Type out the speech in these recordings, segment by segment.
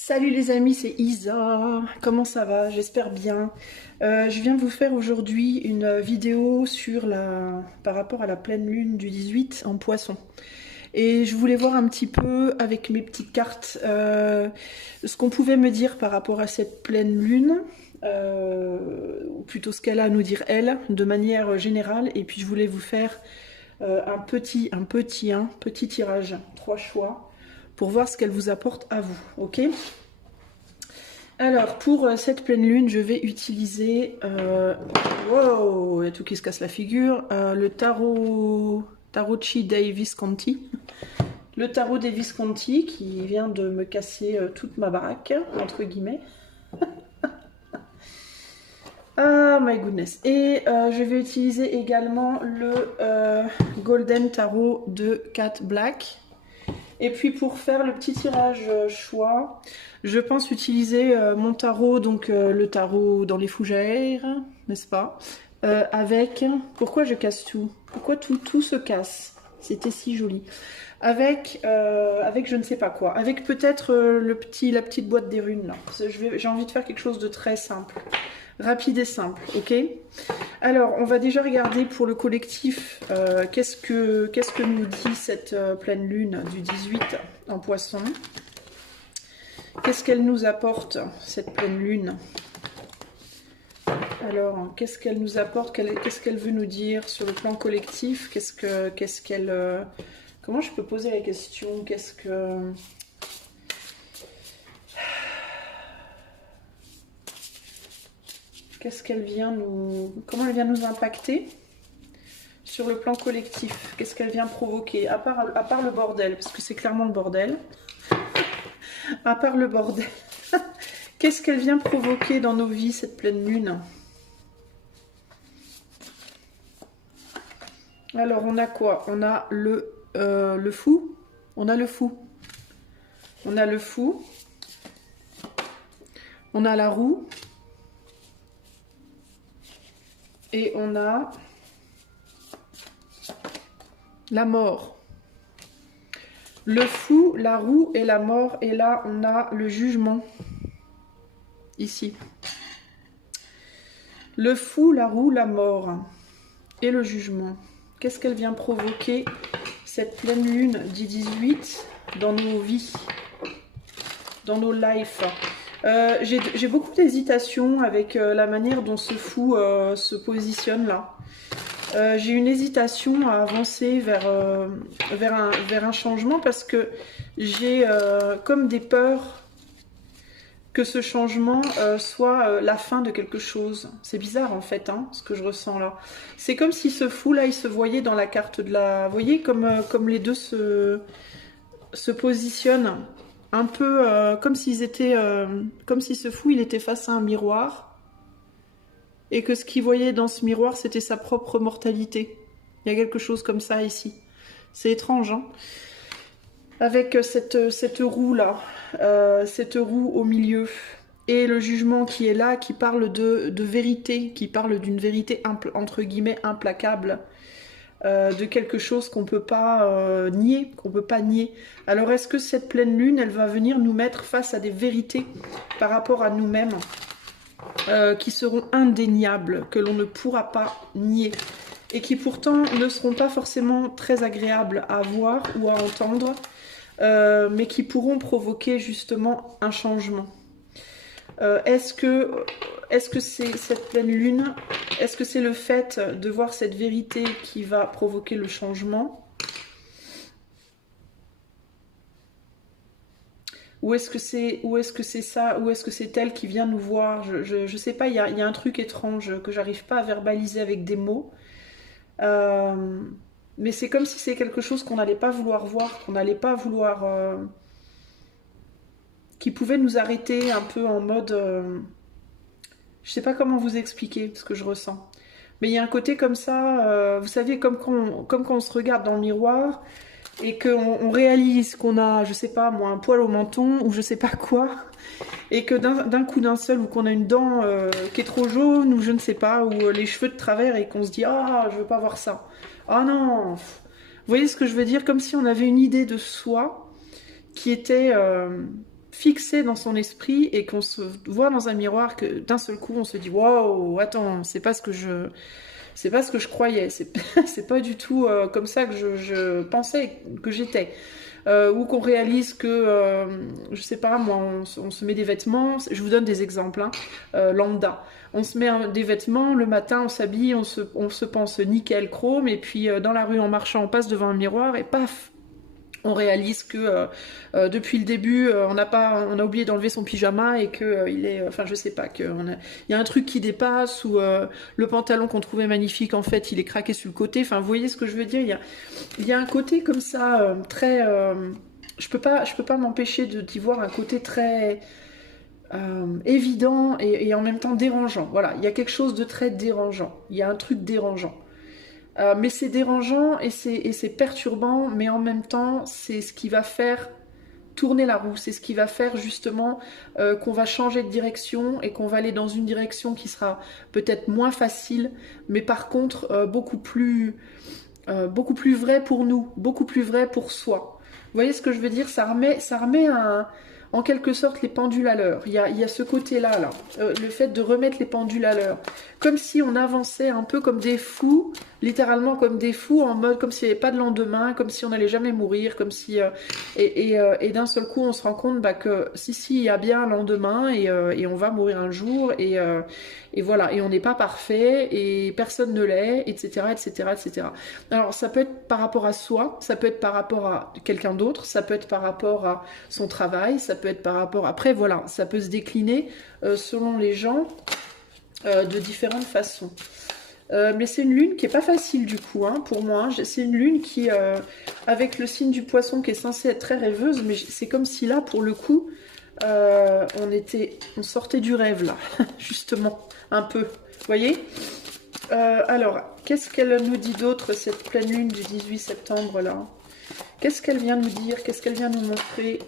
Salut les amis, c'est Isa. Comment ça va? J'espère bien. Je viens vous faire aujourd'hui une vidéo par rapport à la pleine lune du 18 en Poisson. Et je voulais voir un petit peu avec mes petites cartes ce qu'on pouvait me dire par rapport à cette pleine lune, ou plutôt ce qu'elle a à nous dire elle, de manière générale. Et puis je voulais vous faire un petit tirage, 3 choix, pour voir ce qu'elle vous apporte à vous, ok? Alors, pour cette pleine lune, je vais utiliser... wow, il y a tout qui se casse la figure. Le Tarocchi dei Visconti. Le tarot des Visconti qui vient de me casser toute ma baraque, entre guillemets. Ah, my goodness. Et je vais utiliser également le Golden Tarot de Cat Black. Et puis pour faire le petit tirage choix, je pense utiliser mon tarot, donc le tarot dans les fougères, n'est-ce pas, avec... Pourquoi je casse tout? Pourquoi tout se casse? C'était si joli. Avec je ne sais pas quoi. Avec peut-être la petite boîte des runes là. J'ai envie de faire quelque chose de très simple. Rapide et simple, ok? Alors, on va déjà regarder pour le collectif qu'est-ce que nous dit cette pleine lune du 18 en Poisson. Qu'est-ce qu'elle nous apporte, cette pleine lune? Alors, qu'est-ce qu'elle nous apporte? Qu'est-ce qu'elle veut nous dire sur le plan collectif? Comment je peux poser la question? Comment elle vient nous impacter sur le plan collectif? Qu'est-ce qu'elle vient provoquer? À part le bordel, parce que c'est clairement le bordel. À part le bordel. Qu'est-ce qu'elle vient provoquer dans nos vies, cette pleine lune? Alors, on a quoi? On a le fou. On a le fou. On a le fou. On a la roue. Et on a la mort. Le fou, la roue et la mort. Et là, on a le jugement. Ici. Le fou, la roue, la mort. Et le jugement. Qu'est-ce qu'elle vient provoquer, cette pleine lune du 18, dans nos vies, dans nos lives? J'ai beaucoup d'hésitation avec la manière dont ce fou se positionne là. J'ai une hésitation à avancer vers un changement parce que j'ai comme des peurs que ce changement soit la fin de quelque chose. C'est bizarre en fait, hein, ce que je ressens là. C'est comme si ce fou là, il se voyait dans la carte de la... Vous voyez comme les deux se positionnent un peu comme s'ils étaient... comme si ce fou, il était face à un miroir et que ce qu'il voyait dans ce miroir, c'était sa propre mortalité. Il y a quelque chose comme ça ici. C'est étrange, hein, avec cette roue là, cette roue au milieu, et le jugement qui est là, qui parle de vérité, qui parle d'une vérité entre guillemets implacable, de quelque chose qu'on peut pas nier, Alors est-ce que cette pleine lune, elle va venir nous mettre face à des vérités par rapport à nous-mêmes, qui seront indéniables, que l'on ne pourra pas nier, et qui pourtant ne seront pas forcément très agréables à voir ou à entendre, mais qui pourront provoquer justement un changement. Est-ce que c'est cette pleine lune? Est-ce que c'est le fait de voir cette vérité qui va provoquer le changement? Ou est-ce que c'est ça? Ou est-ce que c'est elle qui vient nous voir? Je sais pas, il y a un truc étrange que j'arrive pas à verbaliser avec des mots. Mais c'est comme si c'est quelque chose qu'on n'allait pas vouloir voir, qu'on n'allait pas vouloir... qui pouvait nous arrêter un peu en mode... je sais pas comment vous expliquer ce que je ressens. Mais il y a un côté comme ça, vous savez, comme quand on se regarde dans le miroir et qu'on réalise qu'on a, je sais pas moi, un poil au menton ou je sais pas quoi, et que d'un coup d'un seul, ou qu'on a une dent qui est trop jaune ou je ne sais pas, ou les cheveux de travers et qu'on se dit « Ah, je veux pas voir ça. Ah non !» Vous voyez ce que je veux dire? Comme si on avait une idée de soi qui était fixé dans son esprit et qu'on se voit dans un miroir, que d'un seul coup on se dit waouh, attends, c'est pas ce que je croyais, c'est pas du tout comme ça que je pensais que j'étais. Ou qu'on réalise que, je sais pas, moi, on se met des vêtements, je vous donne des exemples, hein, lambda. On se met des vêtements, le matin on s'habille, on se pense nickel, chrome, et puis dans la rue en marchant, on passe devant un miroir et paf, on réalise que depuis le début, on a oublié d'enlever son pyjama et que il est, enfin je sais pas, il y a un truc qui dépasse ou le pantalon qu'on trouvait magnifique, en fait, il est craqué sur le côté. Enfin, vous voyez ce que je veux dire, il y a un côté comme ça très, je peux pas m'empêcher d'y voir un côté très évident et en même temps dérangeant. Voilà, il y a quelque chose de très dérangeant. Il y a un truc dérangeant. Mais c'est dérangeant et c'est perturbant, mais en même temps, c'est ce qui va faire tourner la roue. C'est ce qui va faire justement qu'on va changer de direction et qu'on va aller dans une direction qui sera peut-être moins facile, mais par contre beaucoup plus vrai pour nous, beaucoup plus vrai pour soi. Vous voyez ce que je veux dire? Ça remet en quelque sorte les pendules à l'heure. Il y a ce côté-là, le fait de remettre les pendules à l'heure. Comme si on avançait un peu comme des fous, littéralement comme des fous, en mode comme s'il n'y avait pas de lendemain, comme si on n'allait jamais mourir, comme si... et d'un seul coup, on se rend compte que si, il y a bien un lendemain et on va mourir un jour et voilà. Et on n'est pas parfait et personne ne l'est, etc., etc., etc. Alors, ça peut être par rapport à soi, ça peut être par rapport à quelqu'un d'autre, ça peut être par rapport à son travail, ça peut être par rapport... Après, voilà, ça peut se décliner selon les gens de différentes façons. Mais c'est une lune qui est pas facile du coup, hein, pour moi. C'est une lune qui, avec le signe du poisson qui est censé être très rêveuse, mais c'est comme si là, pour le coup, on sortait du rêve là, justement, un peu. Vous voyez? Alors, qu'est-ce qu'elle nous dit d'autre, cette pleine lune du 18 septembre là? Qu'est-ce qu'elle vient nous dire? Qu'est-ce qu'elle vient nous montrer?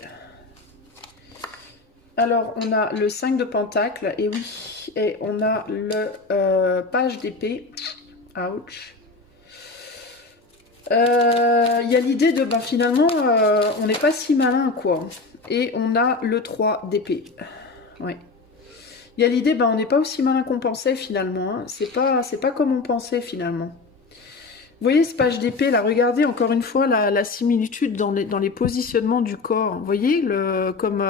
Alors, on a le 5 de Pentacle, et oui, et on a le page d'épée. Ouch. Il y a l'idée de, finalement, on n'est pas si malin, quoi. Et on a le 3 d'épée. Ouais. Il y a l'idée, on n'est pas aussi malin qu'on pensait, finalement. Hein. C'est pas comme on pensait, finalement. Vous voyez ce page d'épée, là, regardez encore une fois la similitude dans les positionnements du corps. Vous voyez, comme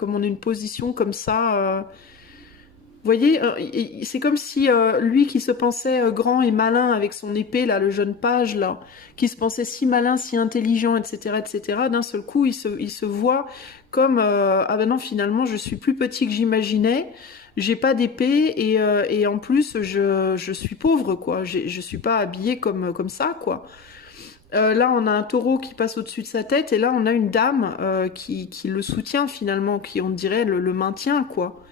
on a une position comme ça. Vous voyez, c'est comme si lui qui se pensait grand et malin avec son épée, là, le jeune page, là, qui se pensait si malin, si intelligent, etc., d'un seul coup, il se voit comme, ah ben non, finalement, je suis plus petit que j'imaginais. J'ai pas d'épée et en plus je suis pauvre quoi. Je suis pas habillée comme ça quoi. Là on a un taureau qui passe au-dessus de sa tête et là on a une dame qui le soutient finalement, qui on dirait le maintient quoi.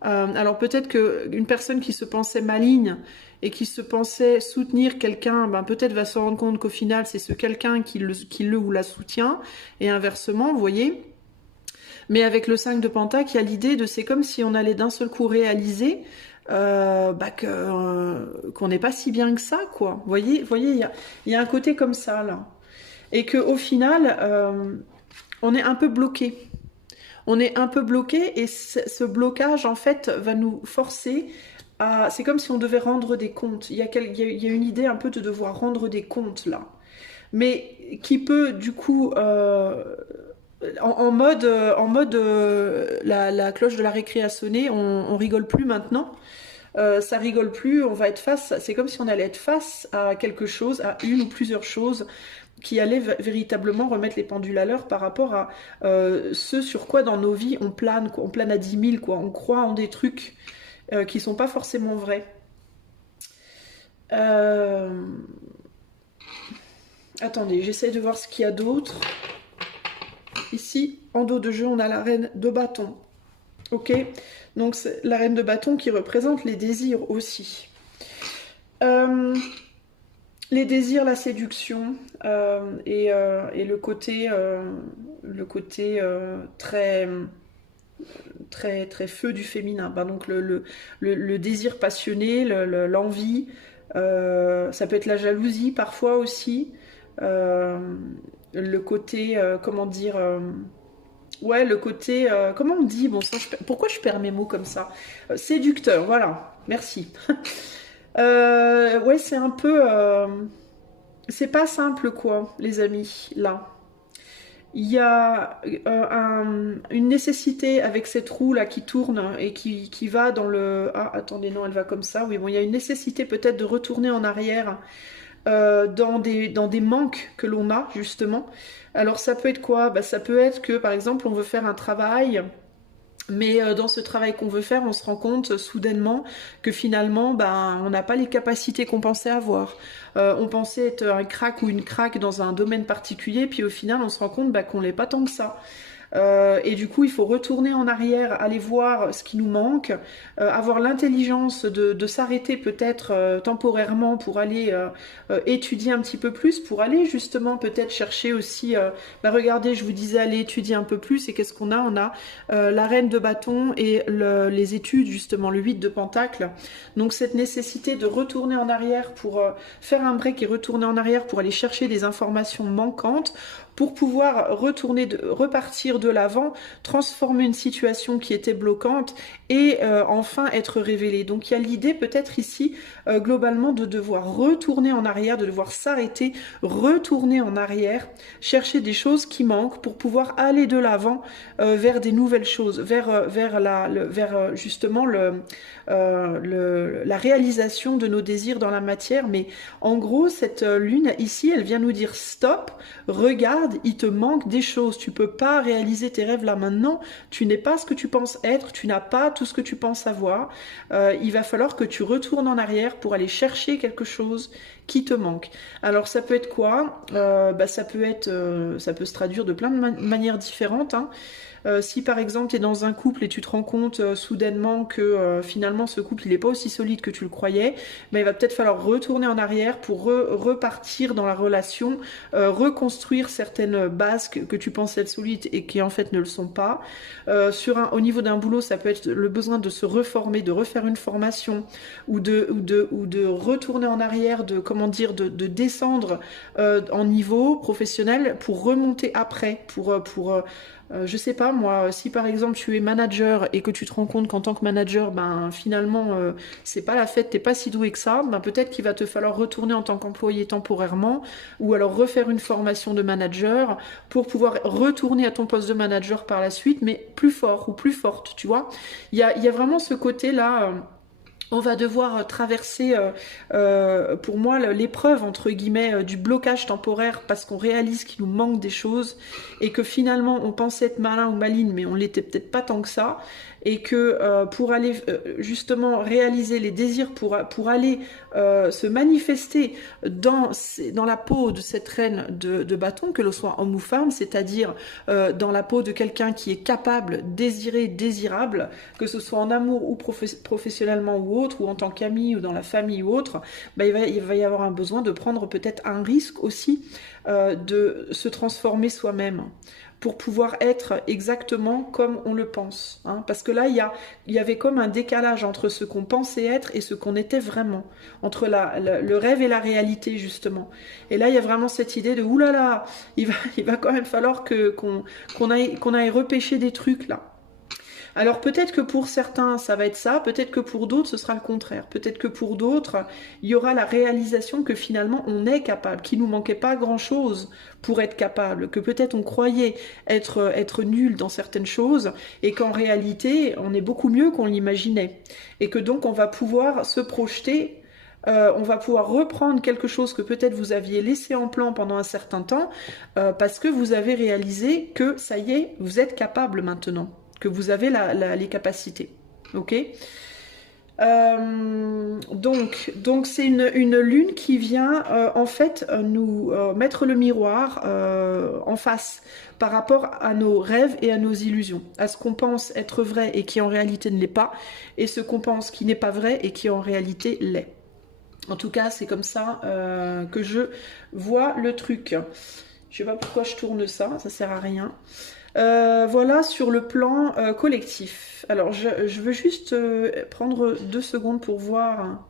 Alors peut-être qu'une personne qui se pensait maligne et qui se pensait soutenir quelqu'un, peut-être va se rendre compte qu'au final c'est ce quelqu'un qui le ou la soutient et inversement, vous voyez. Mais avec le 5 de Pentacle, il y a l'idée de c'est comme si on allait d'un seul coup réaliser qu'on n'est pas si bien que ça, quoi. Vous voyez, il y a un côté comme ça, là. Et qu'au final, on est un peu bloqué. On est un peu bloqué et ce blocage, en fait, va nous forcer à... C'est comme si on devait rendre des comptes. Il y a une idée un peu de devoir rendre des comptes, là. Mais qui peut, du coup... en mode la cloche de la récré a sonné, on rigole plus maintenant, ça rigole plus, on va être face, c'est comme si on allait être face à quelque chose, à une ou plusieurs choses qui allaient véritablement remettre les pendules à l'heure par rapport à ce sur quoi dans nos vies on plane à 10 000 quoi, on croit en des trucs qui sont pas forcément vrais. Attendez, j'essaie de voir ce qu'il y a d'autre. Ici, en dos de jeu, on a la reine de bâton. Ok? Donc, c'est la reine de bâton qui représente les désirs aussi. Les désirs, la séduction et le côté très, très, très feu du féminin. Donc, le désir passionné, l'envie, ça peut être la jalousie parfois aussi. Le côté, comment dire, Ouais, le côté, comment on dit, bon, ça, pourquoi je perds mes mots comme ça? Séducteur, voilà, merci. Ouais, c'est un peu, c'est pas simple quoi, les amis, là. Il y a une nécessité avec cette roue là qui tourne et qui va dans le... Ah, attendez, non, elle va comme ça. Oui, bon, il y a une nécessité peut-être de retourner en arrière dans des manques que l'on a, justement. Alors, ça peut être quoi? Bah, ça peut être que, par exemple, on veut faire un travail... Mais dans ce travail qu'on veut faire, on se rend compte soudainement que finalement, ben, on n'a pas les capacités qu'on pensait avoir. On pensait être un crack ou une crack dans un domaine particulier, puis au final, on se rend compte ben, qu'on l'est pas tant que ça. Et du coup, il faut retourner en arrière, aller voir ce qui nous manque, avoir l'intelligence de s'arrêter peut-être temporairement pour aller étudier un petit peu plus, pour aller justement peut-être chercher aussi, bah regardez, je vous disais aller étudier un peu plus, et qu'est-ce qu'on a? On a la reine de bâton et les études, justement, le 8 de pentacle. Donc cette nécessité de retourner en arrière pour faire un break et retourner en arrière pour aller chercher des informations manquantes, pour pouvoir repartir de l'avant, transformer une situation qui était bloquante et enfin être révélée. Donc il y a l'idée peut-être ici globalement de devoir retourner en arrière, de devoir s'arrêter, retourner en arrière, chercher des choses qui manquent pour pouvoir aller de l'avant vers des nouvelles choses, vers justement la réalisation de nos désirs dans la matière. Mais en gros, cette lune ici, elle vient nous dire stop, regarde, il te manque des choses, tu peux pas réaliser tes rêves là maintenant, tu n'es pas ce que tu penses être, tu n'as pas tout ce que tu penses avoir, il va falloir que tu retournes en arrière pour aller chercher quelque chose qui te manque. Alors ça peut être quoi? Bah, ça peut se traduire de plein de manières différentes, hein. Si par exemple tu es dans un couple et tu te rends compte soudainement que finalement ce couple il n'est pas aussi solide que tu le croyais, mais il va peut-être falloir retourner en arrière pour repartir dans la relation, reconstruire certaines bases que tu penses être solides et qui en fait ne le sont pas. Au niveau d'un boulot, ça peut être le besoin de se reformer, de refaire une formation ou de retourner en arrière, de descendre en niveau professionnel pour remonter après, je sais pas moi, si par exemple tu es manager et que tu te rends compte qu'en tant que manager, ben finalement c'est pas la fête, t'es pas si doué que ça, ben peut-être qu'il va te falloir retourner en tant qu'employé temporairement, ou alors refaire une formation de manager pour pouvoir retourner à ton poste de manager par la suite, mais plus fort ou plus forte, tu vois. Il y a vraiment ce côté-là. On va devoir traverser, pour moi, l'épreuve, entre guillemets, du blocage temporaire parce qu'on réalise qu'il nous manque des choses et que finalement on pensait être malin ou maline, mais on l'était peut-être pas tant que ça. Et que pour aller justement réaliser les désirs, pour aller se manifester dans la peau de cette reine de bâton, que l'on soit homme ou femme, c'est-à-dire dans la peau de quelqu'un qui est capable, désiré, désirable, que ce soit en amour ou professionnellement ou autre, ou en tant qu'ami ou dans la famille ou autre, bah, il va y avoir un besoin de prendre peut-être un risque aussi de se transformer soi-même pour pouvoir être exactement comme on le pense. Hein. Parce que là, il y avait comme un décalage entre ce qu'on pensait être et ce qu'on était vraiment, entre le rêve et la réalité, justement. Et là, il y a vraiment cette idée de « oulala, il va quand même falloir qu'on aille repêcher des trucs, là ». Alors peut-être que pour certains ça va être ça, peut-être que pour d'autres ce sera le contraire, peut-être que pour d'autres il y aura la réalisation que finalement on est capable, qu'il nous manquait pas grand-chose pour être capable, que peut-être on croyait être nul dans certaines choses et qu'en réalité on est beaucoup mieux qu'on l'imaginait et que donc on va pouvoir se projeter. On va pouvoir reprendre quelque chose que peut-être vous aviez laissé en plan pendant un certain temps parce que vous avez réalisé que ça y est, vous êtes capable maintenant, que vous avez les capacités. Ok. Donc c'est une lune qui vient en fait nous mettre le miroir en face par rapport à nos rêves et à nos illusions, à ce qu'on pense être vrai et qui en réalité ne l'est pas, et ce qu'on pense qui n'est pas vrai et qui en réalité l'est. En tout cas, c'est comme ça que je vois le truc. Je sais pas pourquoi je tourne ça sert à rien. Voilà sur le plan collectif. Alors, je veux juste prendre 2 secondes pour voir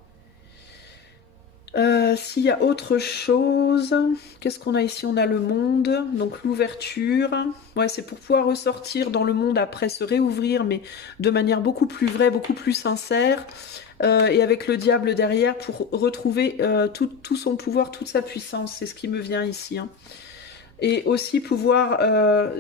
S'il y a autre chose, qu'est-ce qu'on a ici? On a le monde, donc l'ouverture. Ouais, c'est pour pouvoir ressortir dans le monde après, se réouvrir, mais de manière beaucoup plus vraie, beaucoup plus sincère. Et avec le diable derrière pour retrouver tout son pouvoir, toute sa puissance. C'est ce qui me vient ici. Hein. Et aussi pouvoir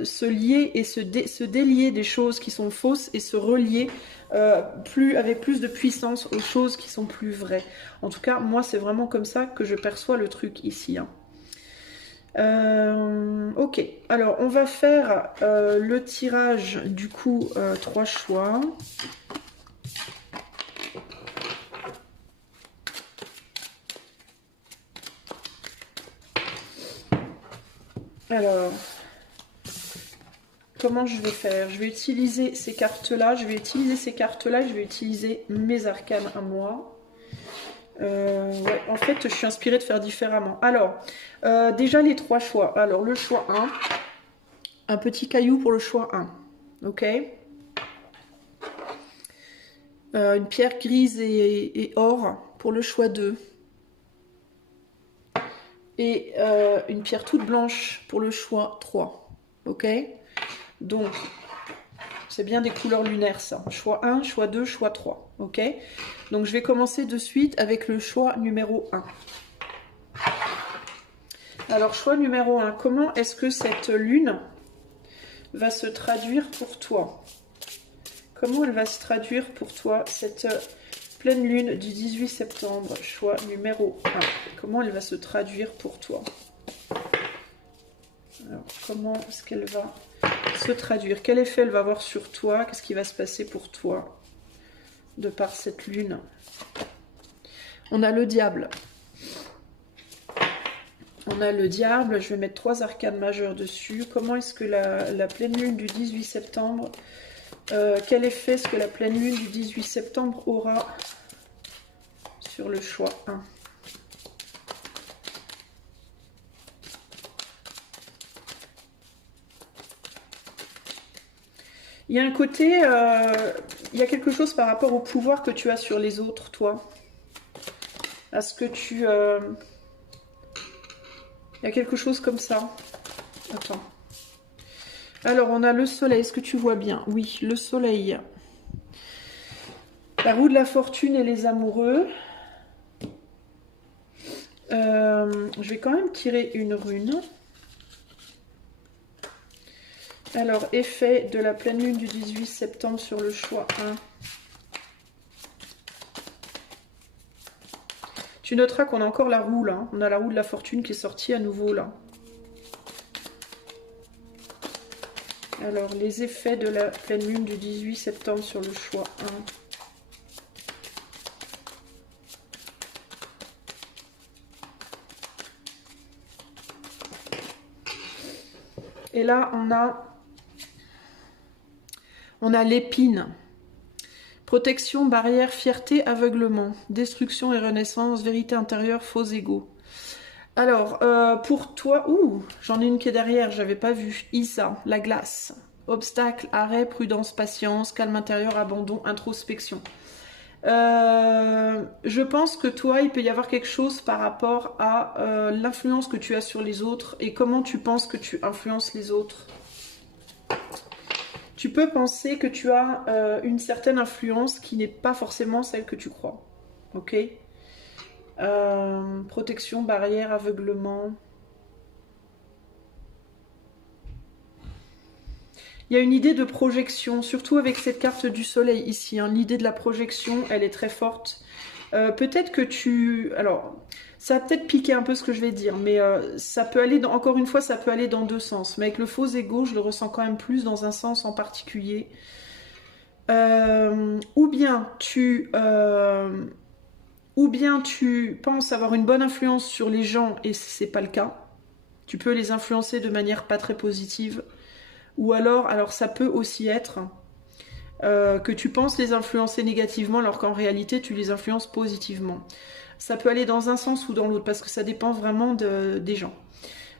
se lier et se délier des choses qui sont fausses et se relier avec plus de puissance aux choses qui sont plus vraies. En tout cas, moi, c'est vraiment comme ça que je perçois le truc ici. Hein. Ok, alors on va faire le tirage du coup 3 choix. Alors, comment je vais faire? Je vais utiliser ces cartes-là, je vais utiliser mes arcanes à moi. Ouais, en fait, je suis inspirée de faire différemment. Alors, déjà les 3 choix. Alors, le choix 1, un petit caillou pour le choix 1. Ok? Une pierre grise et or pour le choix 2. Et une pierre toute blanche pour le choix 3. Ok? Donc, c'est bien des couleurs lunaires ça. Choix 1, choix 2, choix 3. Ok? Donc, je vais commencer de suite avec le choix numéro 1. Alors, choix numéro 1. Comment est-ce que cette lune va se traduire pour toi? Comment elle va se traduire pour toi, cette pleine lune du 18 septembre? Choix numéro 1. Comment elle va se traduire pour toi? Alors, comment est-ce qu'elle va se traduire? Quel effet elle va avoir sur toi? Qu'est-ce qui va se passer pour toi de par cette lune? On a le diable. On a le diable. Je vais mettre 3 arcanes majeures dessus. Comment est-ce que la pleine lune du 18 septembre, quel effet est-ce que la pleine lune du 18 septembre aura sur le choix 1? Il y a un côté, il y a quelque chose par rapport au pouvoir que tu as sur les autres, toi. À ce que tu... il y a quelque chose comme ça. Attends. Alors, on a le soleil. Est-ce que tu vois bien? Oui, le soleil. La roue de la fortune et les amoureux. Je vais quand même tirer une rune. Alors, effet de la pleine lune du 18 septembre sur le choix 1. Tu noteras qu'on a encore la roue là. On a la roue de la fortune qui est sortie à nouveau là. Alors, les effets de la pleine lune du 18 septembre sur le choix 1. Et là, on a l'épine. Protection, barrière, fierté, aveuglement. Destruction et renaissance, vérité intérieure, faux égaux. Alors, pour toi... Ouh, j'en ai une qui est derrière, je n'avais pas vu. Issa, la glace. Obstacle, arrêt, prudence, patience, calme intérieur, abandon, introspection. Je pense que toi, il peut y avoir quelque chose par rapport à l'influence que tu as sur les autres et comment tu penses que tu influences les autres. Tu peux penser que tu as une certaine influence qui n'est pas forcément celle que tu crois. Ok? Protection, barrière, aveuglement. Il y a une idée de projection, surtout avec cette carte du soleil ici. Hein. L'idée de la projection, elle est très forte. Peut-être que tu... Alors, ça va peut-être piquer un peu ce que je vais dire, mais ça peut aller, encore une fois, ça peut aller dans 2 sens. Mais avec le faux ego, je le ressens quand même plus dans un sens en particulier. Ou bien tu penses avoir une bonne influence sur les gens et c'est pas le cas. Tu peux les influencer de manière pas très positive. Ou alors ça peut aussi être que tu penses les influencer négativement alors qu'en réalité tu les influences positivement. Ça peut aller dans un sens ou dans l'autre parce que ça dépend vraiment des gens.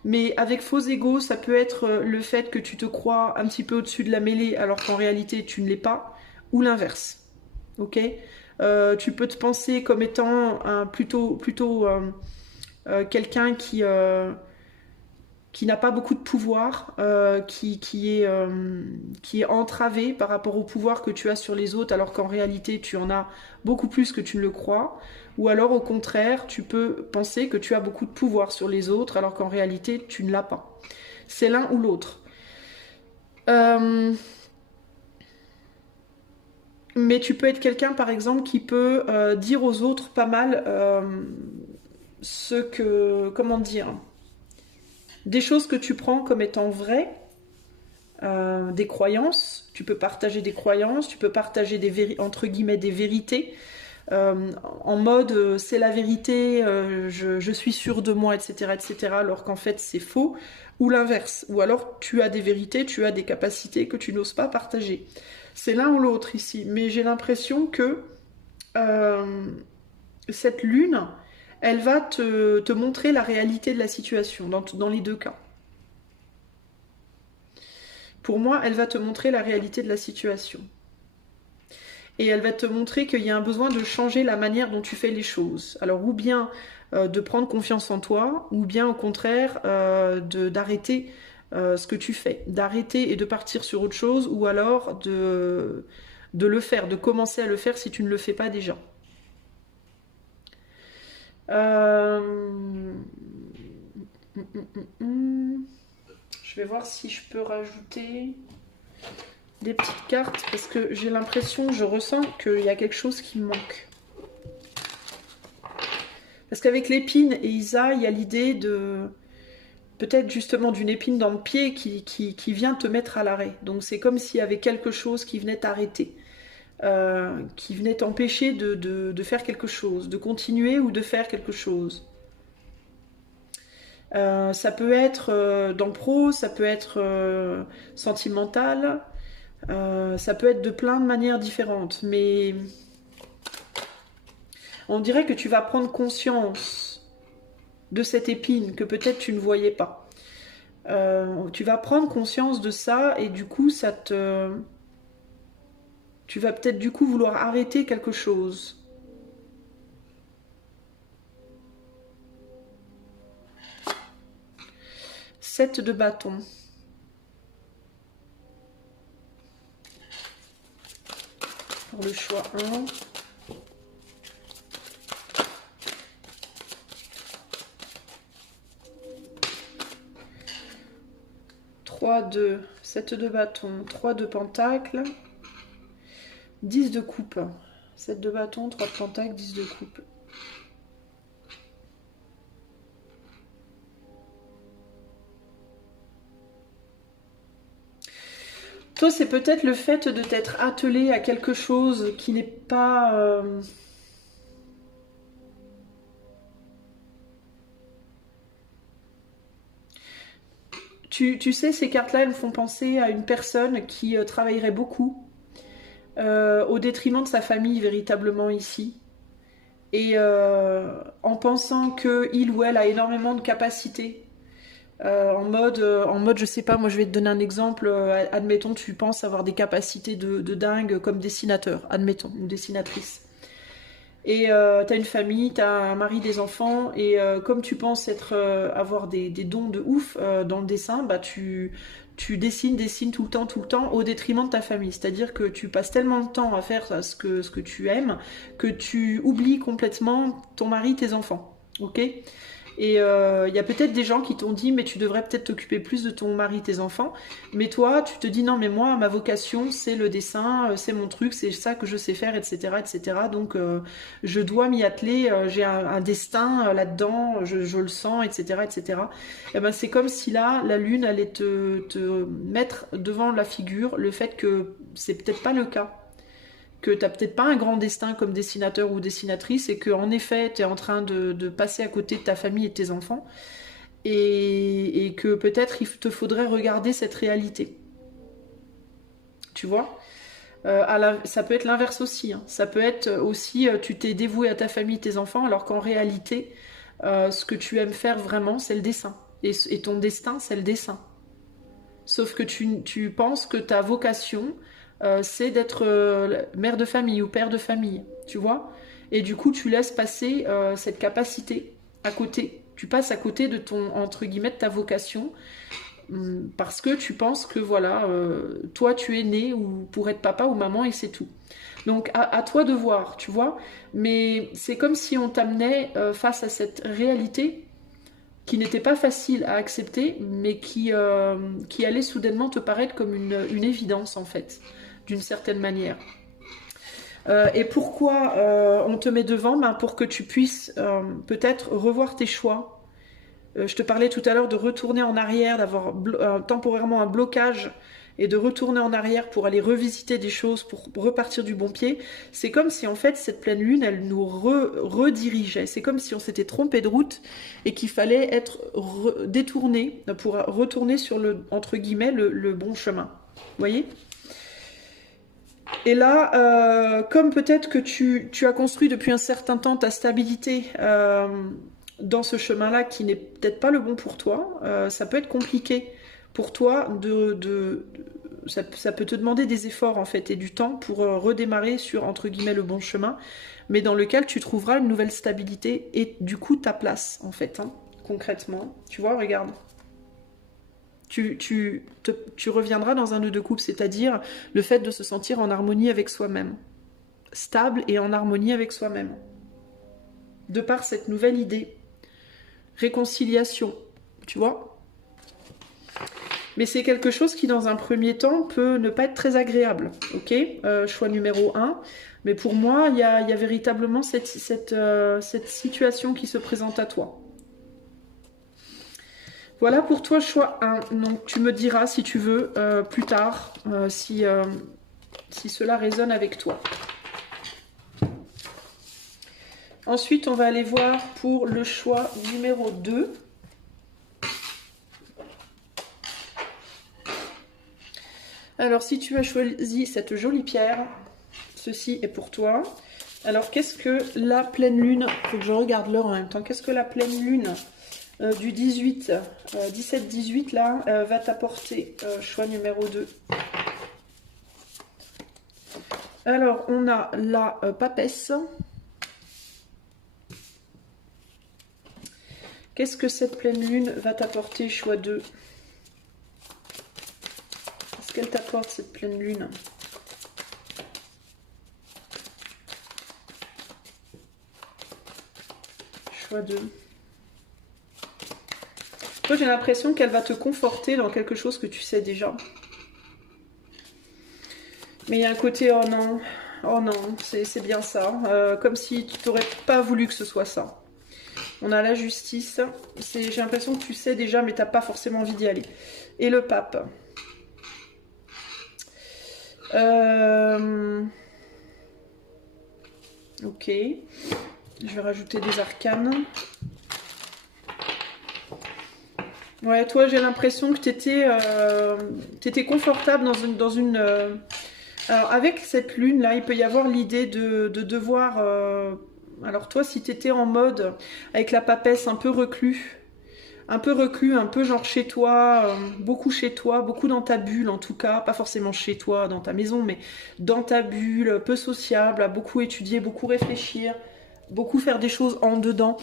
Mais avec faux ego, ça peut être le fait que tu te crois un petit peu au-dessus de la mêlée alors qu'en réalité tu ne l'es pas, ou l'inverse. Ok ? Tu peux te penser comme étant plutôt quelqu'un qui n'a pas beaucoup de pouvoir, qui est entravé par rapport au pouvoir que tu as sur les autres, alors qu'en réalité tu en as beaucoup plus que tu ne le crois. Ou alors au contraire, tu peux penser que tu as beaucoup de pouvoir sur les autres, alors qu'en réalité tu ne l'as pas. C'est l'un ou l'autre. Mais tu peux être quelqu'un, par exemple, qui peut dire aux autres pas mal ce que... Comment dire, des choses que tu prends comme étant vraies, des croyances. Tu peux partager des croyances, tu peux partager entre guillemets des vérités. En mode c'est la vérité, je suis sûre de moi, etc., etc., alors qu'en fait c'est faux, ou l'inverse. Ou alors tu as des vérités, tu as des capacités que tu n'oses pas partager. C'est l'un ou l'autre ici, mais j'ai l'impression que cette lune, elle va te montrer la réalité de la situation, dans les deux cas. Pour moi, elle va te montrer la réalité de la situation. Et elle va te montrer qu'il y a un besoin de changer la manière dont tu fais les choses. Alors, ou bien de prendre confiance en toi, ou bien au contraire d'arrêter ce que tu fais. D'arrêter et de partir sur autre chose, ou alors de le faire, de commencer à le faire si tu ne le fais pas déjà. Je vais voir si je peux rajouter des petites cartes parce que j'ai l'impression, je ressens qu'il y a quelque chose qui me manque. Parce qu'avec l'épine et Isa, il y a l'idée de peut-être justement d'une épine dans le pied qui vient te mettre à l'arrêt. Donc c'est comme s'il y avait quelque chose qui venait t'arrêter, qui venait t'empêcher de faire quelque chose, de continuer ou de faire quelque chose. Ça peut être dans le pro, ça peut être sentimental, ça peut être de plein de manières différentes, mais on dirait que tu vas prendre conscience de cette épine que peut-être tu ne voyais pas. Tu vas prendre conscience de ça et du coup tu vas peut-être du coup vouloir arrêter quelque chose. Sept de bâton. Pour le choix 1. Trois de 7 de bâton, 3 de pentacle, 10 de coupe. 7 de bâton, 3 de pentacle, 10 de coupe. Toi, c'est peut-être le fait de t'être attelé à quelque chose qui n'est pas... Tu sais, ces cartes-là, elles me font penser à une personne qui travaillerait beaucoup au détriment de sa famille, véritablement, ici. Et en pensant qu'il ou elle a énormément de capacités. En mode, je sais pas, moi je vais te donner un exemple. Admettons, tu penses avoir des capacités de dingue comme dessinateur, admettons, ou dessinatrice. Et t'as une famille, t'as un mari, des enfants, et comme tu penses avoir des dons de ouf dans le dessin, bah tu dessines tout le temps, au détriment de ta famille. C'est-à-dire que tu passes tellement de temps à faire ce que tu aimes que tu oublies complètement ton mari, tes enfants. Ok ? Et il y a peut-être des gens qui t'ont dit mais tu devrais peut-être t'occuper plus de ton mari, tes enfants. Mais toi, tu te dis non mais moi, ma vocation, c'est le dessin, c'est mon truc, c'est ça que je sais faire, etc. etc. Donc je dois m'y atteler, j'ai un destin là-dedans, je le sens, etc. etc. Et ben, c'est comme si là, la lune allait te mettre devant la figure le fait que c'est peut-être pas le cas. Que tu n'as peut-être pas un grand destin comme dessinateur ou dessinatrice et que en effet tu es en train de passer à côté de ta famille et de tes enfants et que peut-être il te faudrait regarder cette réalité. Tu vois, ça peut être l'inverse aussi. Hein. Ça peut être aussi tu t'es dévoué à ta famille, tes enfants alors qu'en réalité ce que tu aimes faire vraiment c'est le dessin. Et ton destin c'est le dessin. Sauf que tu penses que ta vocation c'est d'être mère de famille ou père de famille, tu vois. Et du coup, tu laisses passer cette capacité à côté. Tu passes à côté de ton, entre guillemets, de ta vocation, parce que tu penses que, voilà, toi, tu es né ou pour être papa ou maman et c'est tout. Donc, à toi de voir, tu vois. Mais c'est comme si on t'amenait face à cette réalité qui n'était pas facile à accepter, mais qui allait soudainement te paraître comme une évidence, en fait, d'une certaine manière. Et pourquoi on te met devant? Ben, pour que tu puisses peut-être revoir tes choix. Je te parlais tout à l'heure de retourner en arrière, d'avoir temporairement un blocage et de retourner en arrière pour aller revisiter des choses, pour repartir du bon pied. C'est comme si en fait cette pleine lune, elle nous redirigeait. C'est comme si on s'était trompé de route et qu'il fallait être détourné pour retourner sur le, entre guillemets, le bon chemin. Vous voyez ? Et là, comme peut-être que tu as construit depuis un certain temps ta stabilité dans ce chemin-là qui n'est peut-être pas le bon pour toi, ça peut être compliqué pour toi ça peut te demander des efforts en fait et du temps pour redémarrer sur entre guillemets le bon chemin, mais dans lequel tu trouveras une nouvelle stabilité et du coup ta place en fait, hein, concrètement. Tu vois, regarde. Tu reviendras dans un nœud de couple, c'est-à-dire le fait de se sentir en harmonie avec soi-même. Stable et en harmonie avec soi-même. De par cette nouvelle idée. Réconciliation, tu vois. Mais c'est quelque chose qui, dans un premier temps, peut ne pas être très agréable. Ok, choix numéro 1. Mais pour moi, il y a véritablement cette situation qui se présente à toi. Voilà pour toi, choix 1. Donc tu me diras si tu veux plus tard, si cela résonne avec toi. Ensuite, on va aller voir pour le choix numéro 2. Alors, si tu as choisi cette jolie pierre, ceci est pour toi. Alors, qu'est-ce que la pleine lune, il faut que je regarde l'heure en même temps, qu'est-ce que la pleine lune du 17-18 là va t'apporter? Choix numéro 2. Alors, on a la papesse. Qu'est-ce que cette pleine lune va t'apporter? Choix 2. Qu'est-ce qu'elle t'apporte cette pleine lune? Choix 2. Moi, j'ai l'impression qu'elle va te conforter dans quelque chose que tu sais déjà. Mais il y a un côté, oh non, c'est bien ça. Comme si tu n'aurais pas voulu que ce soit ça. On a la justice. J'ai l'impression que tu sais déjà, mais tu n'as pas forcément envie d'y aller. Et le pape. Ok. Je vais rajouter des arcanes. Ouais, toi, j'ai l'impression que tu étais confortable dans une Alors, avec cette lune-là, il peut y avoir l'idée de devoir... Alors, toi, si tu étais en mode avec la papesse un peu reclus, un peu genre chez toi, beaucoup dans ta bulle en tout cas, pas forcément chez toi, dans ta maison, mais dans ta bulle, peu sociable, à beaucoup étudier, beaucoup réfléchir, beaucoup faire des choses en dedans,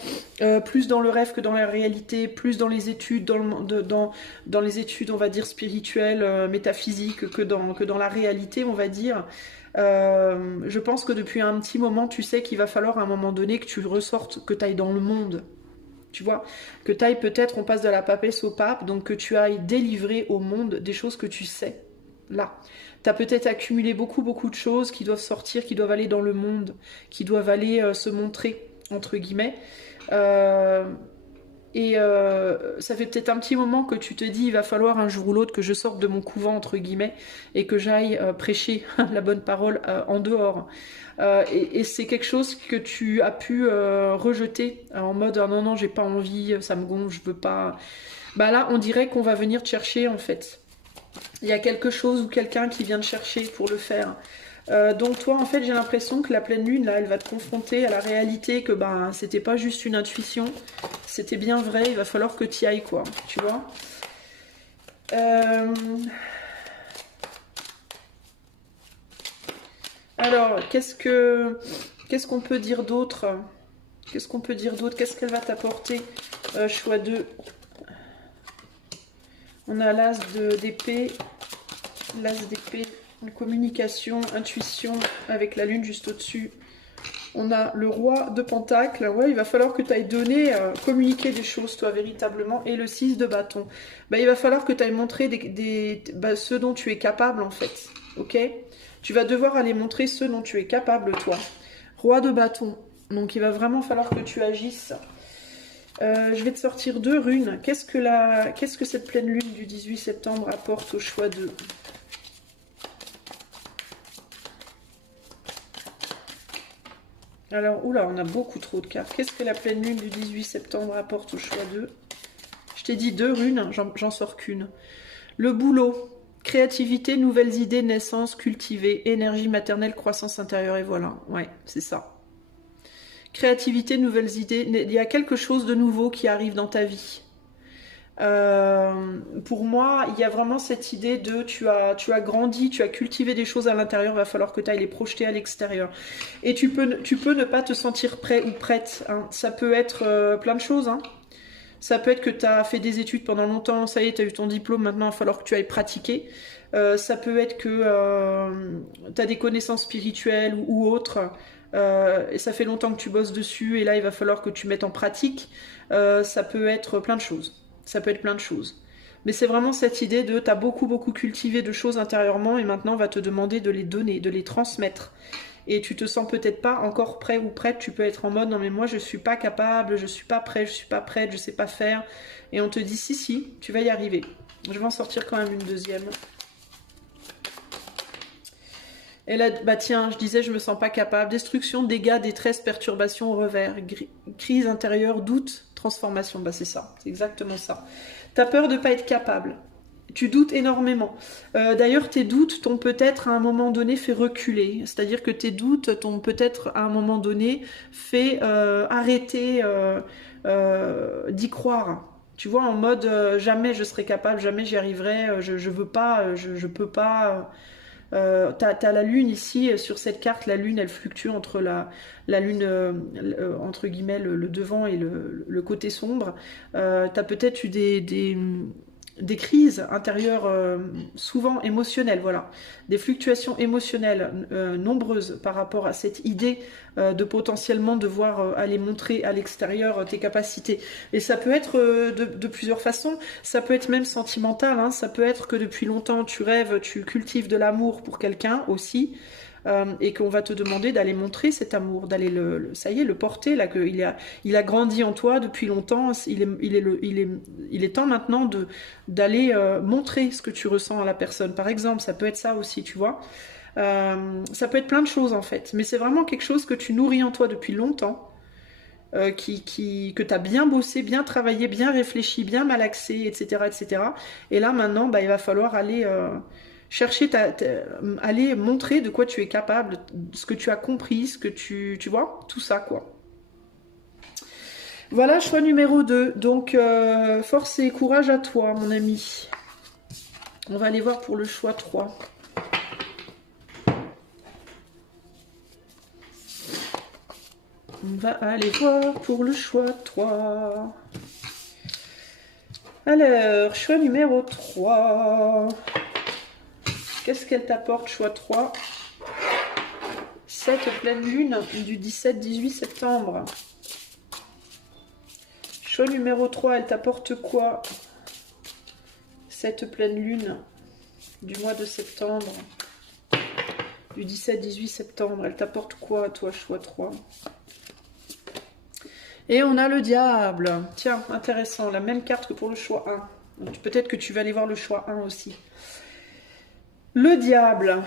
plus dans le rêve que dans la réalité, plus dans les études, dans les études, on va dire, spirituelles, métaphysiques, que dans la réalité, on va dire. Je pense que depuis un petit moment, tu sais qu'il va falloir à un moment donné que tu ressortes, que tu ailles dans le monde. Tu vois, que tu ailles peut-être, on passe de la papesse au pape, donc que tu ailles délivrer au monde des choses que tu sais. Là, tu as peut-être accumulé beaucoup de choses qui doivent sortir, qui doivent aller dans le monde, qui doivent aller se montrer, entre guillemets. Ça fait peut-être un petit moment que tu te dis, il va falloir un jour ou l'autre que je sorte de mon couvent, entre guillemets, et que j'aille prêcher la bonne parole en dehors. Et c'est quelque chose que tu as pu rejeter en mode ah non, j'ai pas envie, ça me gonfle, je veux pas. Bah là, on dirait qu'on va venir te chercher en fait. Il y a quelque chose ou quelqu'un qui vient te chercher pour le faire. Donc toi, en fait, j'ai l'impression que la pleine lune, là, elle va te confronter à la réalité que bah, c'était pas juste une intuition, c'était bien vrai, il va falloir que tu y ailles, quoi, tu vois. Alors, qu'est-ce qu'on peut dire d'autre? Qu'est-ce qu'on peut dire d'autre? Qu'est-ce qu'elle va t'apporter? Choix 2. On a l'as d'épée. L'as d'épée, communication, intuition, avec la lune juste au-dessus. On a le roi de pentacle. Ouais, il va falloir que tu ailles donner, communiquer des choses, toi, véritablement. Et le 6 de bâton. Bah, il va falloir que tu ailles montrer ce dont tu es capable, en fait. Ok? Tu vas devoir aller montrer ce dont tu es capable, toi. Roi de bâton. Donc, il va vraiment falloir que tu agisses. Je vais te sortir 2 runes. Qu'est-ce que cette pleine lune du 18 septembre apporte au choix 2? Alors, oula, on a beaucoup trop de cartes. Qu'est-ce que la pleine lune du 18 septembre apporte au choix 2? Je t'ai dit 2 runes, j'en sors qu'une. Le boulot, créativité, nouvelles idées, naissance, cultiver, énergie maternelle, croissance intérieure, et voilà. Ouais, c'est ça. Créativité, nouvelles idées, il y a quelque chose de nouveau qui arrive dans ta vie. Pour moi, il y a vraiment cette idée de tu as grandi, tu as cultivé des choses à l'intérieur, il va falloir que tu ailles les projeter à l'extérieur. Et tu peux ne pas te sentir prêt ou prête. Hein. Ça peut être plein de choses. Hein. Ça peut être que tu as fait des études pendant longtemps, ça y est, tu as eu ton diplôme, maintenant il va falloir que tu ailles pratiquer. Ça peut être que tu as des connaissances spirituelles ou autres. Et ça fait longtemps que tu bosses dessus et là il va falloir que tu mettes en pratique. Ça peut être plein de choses. Ça peut être plein de choses. Mais c'est vraiment cette idée de t'as beaucoup cultivé de choses intérieurement et maintenant on va te demander de les donner, de les transmettre. Et tu te sens peut-être pas encore prêt ou prête, tu peux être en mode non mais moi je suis pas capable, je suis pas prêt, je suis pas prête, je sais pas faire. Et on te dit si, tu vas y arriver. Je vais en sortir quand même une deuxième. Et là, bah tiens, je disais je me sens pas capable. Destruction, dégâts, détresse, perturbation, revers, crise intérieure, doute, transformation. Bah c'est ça, c'est exactement ça. T'as peur de pas être capable. Tu doutes énormément. D'ailleurs, tes doutes t'ont peut-être à un moment donné fait reculer. C'est-à-dire que tes doutes t'ont peut-être à un moment donné fait arrêter d'y croire. Tu vois, en mode jamais je serai capable, jamais j'y arriverai, je veux pas, je peux pas. T'as la lune ici, sur cette carte, la lune elle fluctue entre la lune, entre guillemets, le devant et le côté sombre. T'as peut-être eu des crises intérieures souvent émotionnelles, voilà. Des fluctuations émotionnelles nombreuses par rapport à cette idée de potentiellement devoir aller montrer à l'extérieur tes capacités. Et ça peut être de plusieurs façons. Ça peut être même sentimental, hein. Ça peut être que depuis longtemps tu rêves, tu cultives de l'amour pour quelqu'un aussi. Et qu'on va te demander d'aller montrer cet amour, d'aller ça y est, le porter, là, il a grandi en toi depuis longtemps, il est temps maintenant d'aller montrer ce que tu ressens à la personne. Par exemple, ça peut être ça aussi, tu vois. Ça peut être plein de choses en fait, mais c'est vraiment quelque chose que tu nourris en toi depuis longtemps, que tu as bien bossé, bien travaillé, bien réfléchi, bien malaxé, etc. etc. Et là maintenant, bah, il va falloir aller chercher, aller montrer de quoi tu es capable, ce que tu as compris, ce que tu vois, tout ça quoi. Voilà, choix numéro 2. Donc, force et courage à toi, mon ami. On va aller voir pour le choix 3. On va aller voir pour le choix 3. Alors, choix numéro 3. Qu'est-ce qu'elle t'apporte, choix 3? Cette pleine lune du 17-18 septembre. Choix numéro 3, elle t'apporte quoi? Cette pleine lune du mois de septembre. Du 17-18 septembre. Elle t'apporte quoi, toi, choix 3? Et on a le diable. Tiens, intéressant. La même carte que pour le choix 1. Peut-être que tu vas aller voir le choix 1 aussi. Le diable.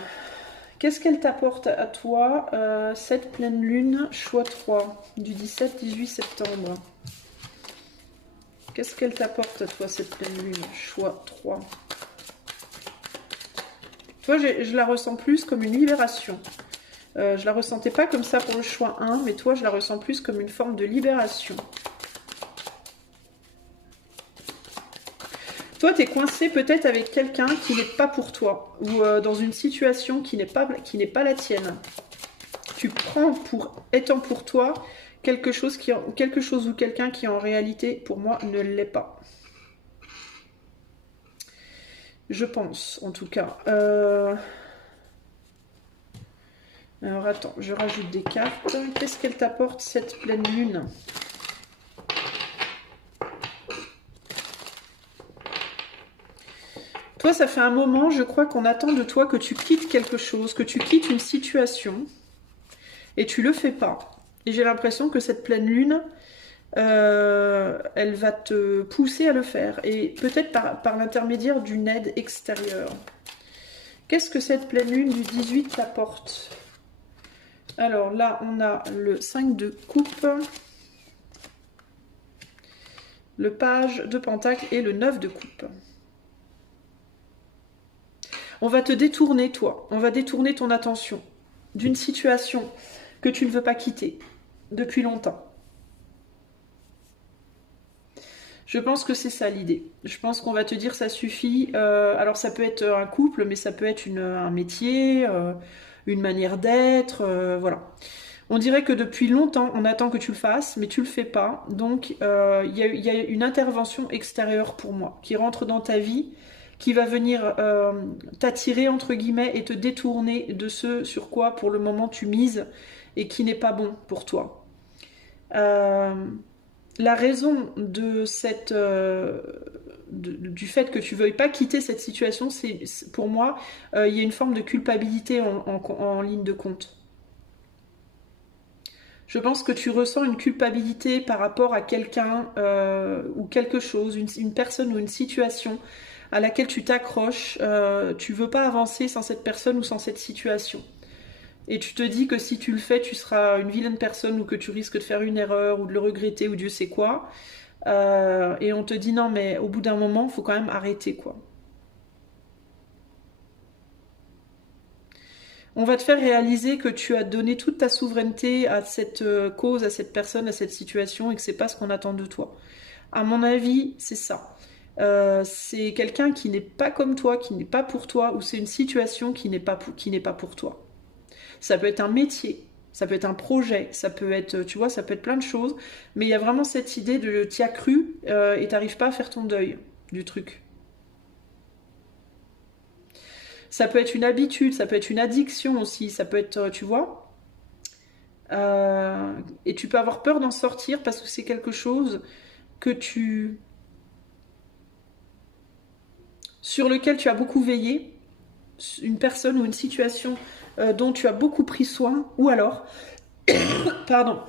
Qu'est-ce qu'elle t'apporte à toi, cette pleine lune, choix 3, du 17-18 septembre? Qu'est-ce qu'elle t'apporte à toi, cette pleine lune, choix 3? Toi, je la ressens plus comme une libération. Je la ressentais pas comme ça pour le choix 1, mais toi, je la ressens plus comme une forme de libération. Toi, tu es coincé peut-être avec quelqu'un qui n'est pas pour toi, ou dans une situation qui n'est pas la tienne. tu prends pour étant pour toi quelque chose ou quelqu'un qui en réalité, pour moi, ne l'est pas. Je pense, en tout cas. Alors attends, je rajoute des cartes. Qu'est-ce qu'elle t'apporte, cette pleine lune? Toi, ça fait un moment, je crois qu'on attend de toi que tu quittes quelque chose, que tu quittes une situation, et tu le fais pas. Et j'ai l'impression que cette pleine lune, elle va te pousser à le faire, et peut-être par l'intermédiaire d'une aide extérieure. Qu'est-ce que cette pleine lune du 18 t'apporte? Alors là, on a le 5 de coupe, le page de pentacle et le 9 de coupe. On va te détourner, toi. On va détourner ton attention d'une situation que tu ne veux pas quitter depuis longtemps. Je pense que c'est ça l'idée. Je pense qu'on va te dire ça suffit. Alors ça peut être un couple, mais ça peut être un métier, une manière d'être, voilà. On dirait que depuis longtemps, on attend que tu le fasses, mais tu le fais pas. Donc, il y a une intervention extérieure pour moi, qui rentre dans ta vie, qui va venir t'attirer, entre guillemets, et te détourner de ce sur quoi, pour le moment, tu mises, et qui n'est pas bon pour toi. La raison de cette... du fait que tu veuilles pas quitter cette situation, c'est pour moi, il y a une forme de culpabilité en ligne de compte. Je pense que tu ressens une culpabilité par rapport à quelqu'un ou quelque chose, une personne ou une situation à laquelle tu t'accroches. Tu veux pas avancer sans cette personne ou sans cette situation. Et tu te dis que si tu le fais, tu seras une vilaine personne ou que tu risques de faire une erreur ou de le regretter ou Dieu sait quoi. Et on te dit non, mais au bout d'un moment, il faut quand même arrêter, quoi. On va te faire réaliser que tu as donné toute ta souveraineté à cette cause, à cette personne, à cette situation et que c'est pas ce qu'on attend de toi. À mon avis, c'est ça. C'est quelqu'un qui n'est pas comme toi, qui n'est pas pour toi, ou c'est une situation qui n'est pas pour toi. Ça peut être un métier, ça peut être un projet, ça peut être, tu vois, ça peut être plein de choses, mais il y a vraiment cette idée de t'y as cru et t'arrives pas à faire ton deuil du truc. Ça peut être une habitude, ça peut être une addiction aussi, ça peut être, tu vois. Et tu peux avoir peur d'en sortir parce que c'est quelque chose que sur lequel tu as beaucoup veillé, une personne ou une situation dont tu as beaucoup pris soin, ou alors, pardon,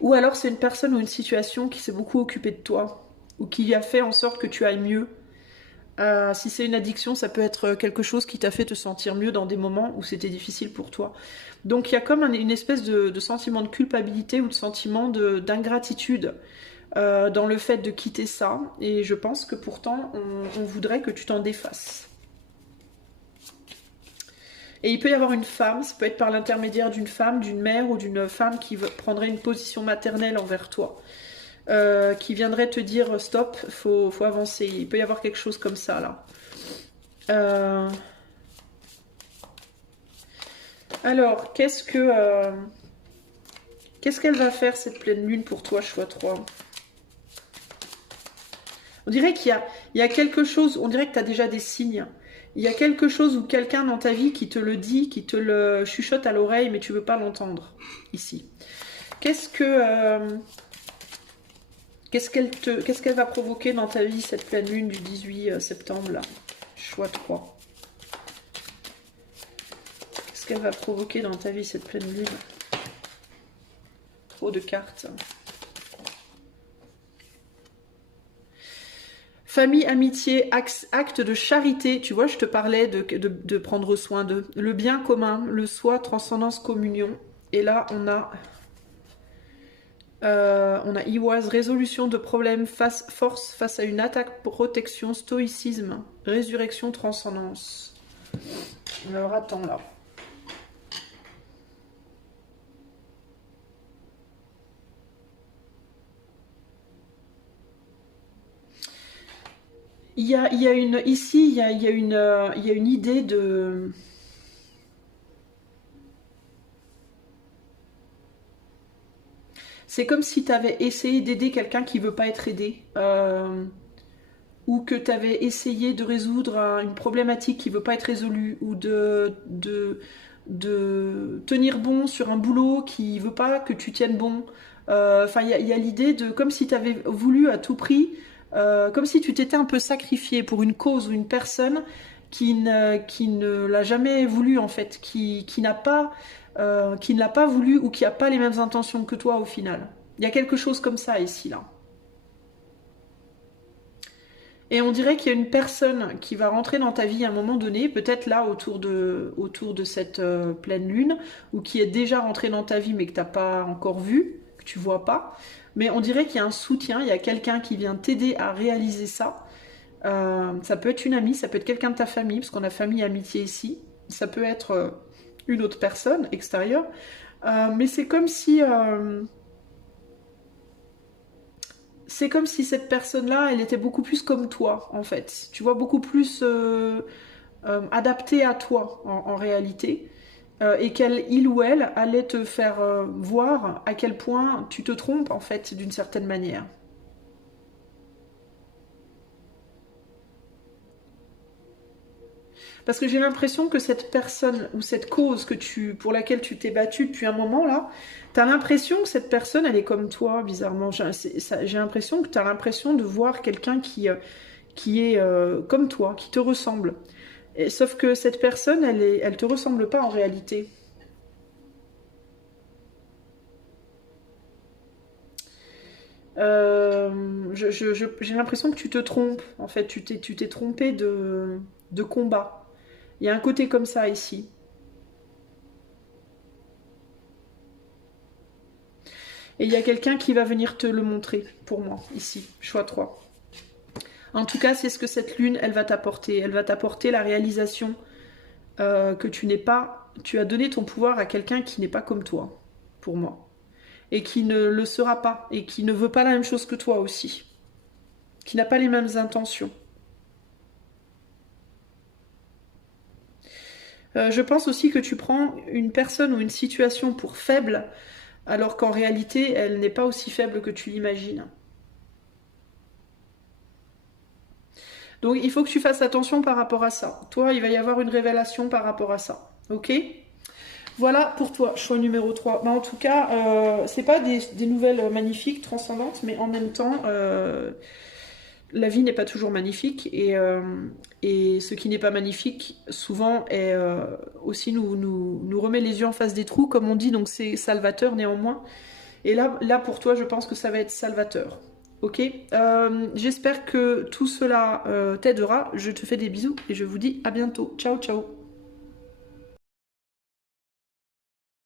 ou alors c'est une personne ou une situation qui s'est beaucoup occupée de toi, ou qui a fait en sorte que tu ailles mieux. Si c'est une addiction, ça peut être quelque chose qui t'a fait te sentir mieux dans des moments où c'était difficile pour toi. Donc il y a comme une espèce de sentiment de culpabilité ou de sentiment d'ingratitude dans le fait de quitter ça. Et je pense que pourtant, on voudrait que tu t'en défasses. Et il peut y avoir une femme, ça peut être par l'intermédiaire d'une femme, d'une mère ou d'une femme qui prendrait une position maternelle envers toi. Qui viendrait te dire stop, faut avancer. Il peut y avoir quelque chose comme ça là. Alors, qu'est-ce qu'elle va faire cette pleine lune pour toi, choix 3? On dirait qu'il y a quelque chose, on dirait que tu as déjà des signes. Il y a quelque chose ou quelqu'un dans ta vie qui te le dit, qui te le chuchote à l'oreille, mais tu veux pas l'entendre ici. Qu'est-ce qu'elle va provoquer dans ta vie, cette pleine lune du 18 septembre, là? Choix 3. Qu'est-ce qu'elle va provoquer dans ta vie, cette pleine lune? Trop de cartes. Famille, amitié, acte de charité. Tu vois, je te parlais de prendre soin de le bien commun, le soi, transcendance, communion. Et là, on a Iwaz, résolution de problèmes, force face à une attaque, protection, stoïcisme, résurrection, transcendance. Alors attends là. Il y a une ici, il y a une idée de C'est comme si tu avais essayé d'aider quelqu'un qui veut pas être aidé. Ou que tu avais essayé de résoudre une problématique qui veut pas être résolue. Ou de tenir bon sur un boulot qui veut pas que tu tiennes bon. Enfin, il y a l'idée de comme si tu avais voulu à tout prix, comme si tu t'étais un peu sacrifié pour une cause ou une personne qui ne l'a jamais voulu en fait, qui ne l'a pas voulu ou qui n'a pas les mêmes intentions que toi au final. Il y a quelque chose comme ça ici, là. Et on dirait qu'il y a une personne qui va rentrer dans ta vie à un moment donné, peut-être là autour de cette pleine lune, ou qui est déjà rentré dans ta vie mais que tu n'as pas encore vu, que tu vois pas. Mais on dirait qu'il y a un soutien, il y a quelqu'un qui vient t'aider à réaliser ça. Ça peut être une amie, ça peut être quelqu'un de ta famille, parce qu'on a famille et amitié ici. Ça peut être une autre personne extérieure. Mais c'est comme si cette personne-là, elle était beaucoup plus comme toi, en fait. Tu vois, beaucoup plus adaptée à toi, en réalité. Et il ou elle allait te faire voir à quel point tu te trompes, en fait, d'une certaine manière. Parce que j'ai l'impression que cette personne ou cette cause pour laquelle tu t'es battu depuis un moment là, t'as l'impression que cette personne elle est comme toi, bizarrement. J'ai l'impression que t'as l'impression de voir quelqu'un qui est comme toi, qui te ressemble. Sauf que cette personne, elle te ressemble pas en réalité. J'ai l'impression que tu te trompes. En fait, tu t'es trompé de combat. Il y a un côté comme ça ici. Et il y a quelqu'un qui va venir te le montrer pour moi, ici, choix 3. En tout cas, c'est ce que cette lune, elle va t'apporter. Elle va t'apporter la réalisation que tu n'es pas... Tu as donné ton pouvoir à quelqu'un qui n'est pas comme toi, pour moi. Et qui ne le sera pas. Et qui ne veut pas la même chose que toi aussi. Qui n'a pas les mêmes intentions. Je pense aussi que tu prends une personne ou une situation pour faible, alors qu'en réalité, elle n'est pas aussi faible que tu l'imagines. Donc il faut que tu fasses attention par rapport à ça. Toi, il va y avoir une révélation par rapport à ça. Ok ? Voilà pour toi, choix numéro 3. En tout cas, c'est pas des nouvelles magnifiques, transcendantes, mais en même temps, la vie n'est pas toujours magnifique. Et ce qui n'est pas magnifique, souvent, aussi nous remet les yeux en face des trous, comme on dit, donc c'est salvateur néanmoins. Et là, pour toi, je pense que ça va être salvateur. Ok, j'espère que tout cela t'aidera. Je te fais des bisous et je vous dis à bientôt. Ciao, ciao.